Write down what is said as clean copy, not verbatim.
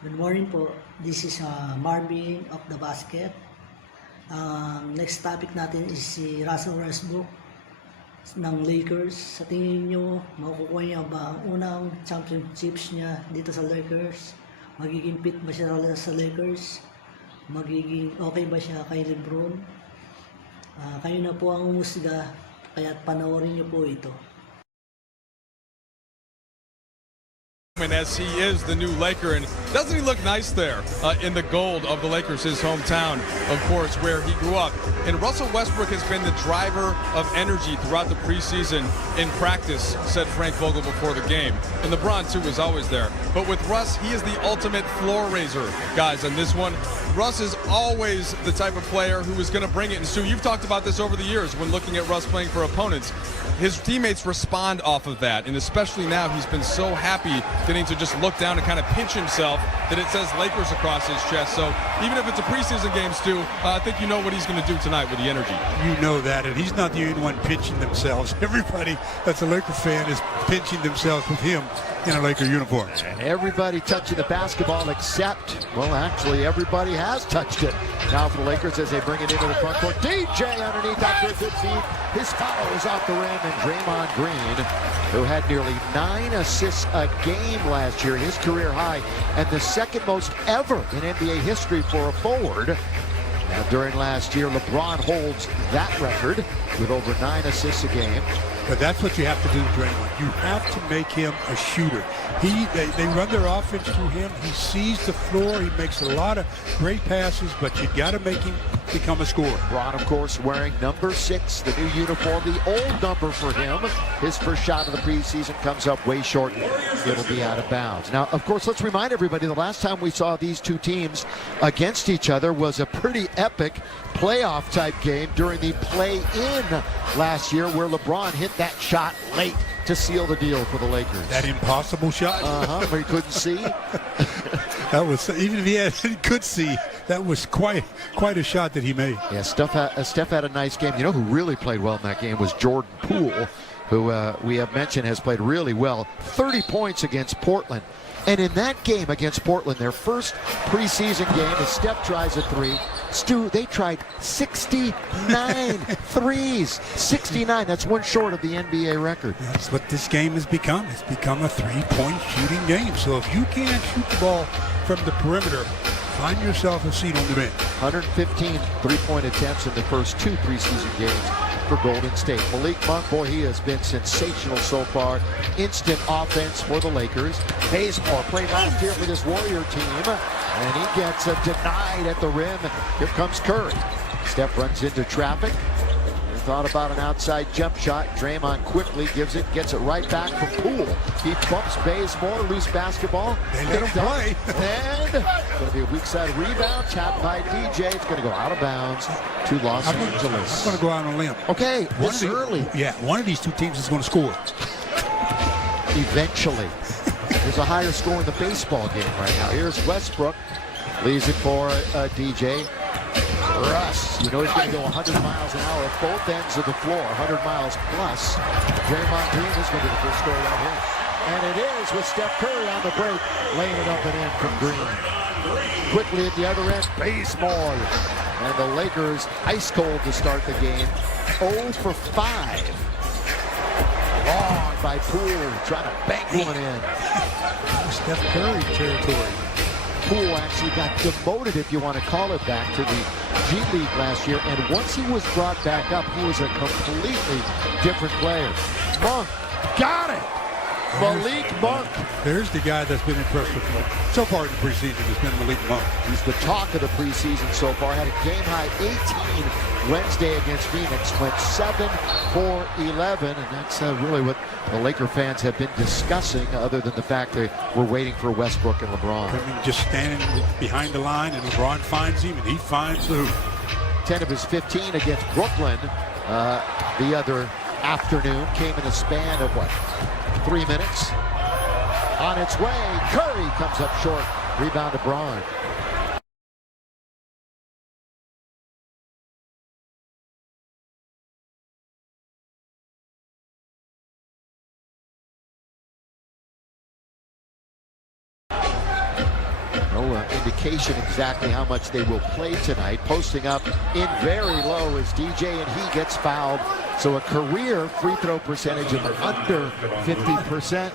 Good morning po. This is Marvin of the Basket. Next topic natin is si Russel Wrestbrook ng Lakers. Sa tingin nyo, makukuha niya ba ang unang championships niya dito sa Lakers? Magiging fit ba siya sa Lakers? Magiging okay ba siya kay LeBron? Kayo na po ang umusga, kaya panoorin nyo po ito. As he is the new Laker, and doesn't he look nice there in the gold of the Lakers, his hometown, of course, where he grew up. And Russell Westbrook has been the driver of energy throughout the preseason in practice, said Frank Vogel before the game. And LeBron, too, is always there. But with Russ, he is the ultimate floor raiser, guys, on this one. Russ is always the type of player who is going to bring it. And Stu, you've talked about this over the years when looking at Russ playing for opponents. His teammates respond off of that, and especially now he's been so happy getting to just look down and kind of pinch himself that it says Lakers across his chest. So even if it's a preseason game, Stu, I think you know what he's going to do tonight with the energy. You know that, and he's not the only one pinching themselves. Everybody that's a Laker fan is pinching themselves with him in a Laker uniform. And everybody touching the basketball except, well, actually everybody has touched it. Now for the Lakers as they bring it into the front court. DJ underneath after a good feed. His foul is off the rim, and Draymond Green, who had nearly 9 assists a game last year, his career high, and the second most ever in NBA history for a forward. Now, during last year, LeBron holds that record with over 9 assists a game. But that's what you have to do, Draymond. You have to make him a shooter. They run their offense through him. He sees the floor. He makes a lot of great passes, but you got to make him become a scorer. Bron, of course, wearing number 6, the new uniform, the old number for him. His first shot of the preseason comes up way short. It'll be out of bounds. Now, of course, let's remind everybody the last time we saw these two teams against each other was a pretty epic playoff-type game during the play-in last year, where LeBron hit that shot late to seal the deal for the Lakers. That impossible shot. Where he couldn't see. That was, even if he could see, that was quite a shot that he made. Yeah, Steph had a nice game. You know who really played well in that game was Jordan Poole, who we have mentioned has played really well. 30 points against Portland. And in that game against Portland, their first preseason game, as Steph tries a 3, Stu, they tried 69 threes. 69, that's one short of the NBA record. That's what this game has become. It's become a 3-point shooting game. So if you can't shoot the ball from the perimeter, find yourself a seat on the bench. 115 three-point attempts in the first 2 preseason games for Golden State. Malik Monk, boy, he has been sensational so far. Instant offense for the Lakers. Bazemore played last year for this Warrior team, and he gets denied at the rim. Here comes Curry. Steph runs into traffic. He thought about an outside jump shot. Draymond quickly gets it right back from Poole. He bumps Bazemore, loose basketball. They let him play. And going to be a weak side rebound, tapped by DJ. It's going to go out of bounds to Los Angeles. I'm going to go out on a limb. Okay, this early. Yeah, one of these two teams is going to score. Eventually. There's a higher score in the baseball game right now. Here's Westbrook. Leaves it for DJ. Russ, you know he's going to go 100 miles an hour at both ends of the floor, 100 miles plus. Draymond Green is going to be the first score right here. And it is with Steph Curry on the break, laying it up and in from Green. Quickly at the other end, Bazemore. And the Lakers ice cold to start the game. 0 for 5. Long by Poole, trying to bank one in. Steph Curry territory. Poole actually got demoted, if you want to call it, back to the G League last year, and once he was brought back up, he was a completely different player. Monk got it. Malik Monk. There's the guy that's been impressed with me so far in the preseason. Has been Malik Monk. He's the talk of the preseason so far. Had a game high 18 Wednesday against Phoenix. Went 7 for 11, and that's really what the Laker fans have been discussing, other than the fact that we're waiting for Westbrook and LeBron. Just standing behind the line, and LeBron finds him, and he finds the hoop. 10 of his 15 against Brooklyn the other afternoon came in a span of, 3 minutes. On its way, Curry comes up short. Rebound to Braun. indication exactly how much they will play tonight. Posting up in very low is DJ, and he gets fouled. So a career free throw percentage of under 50%.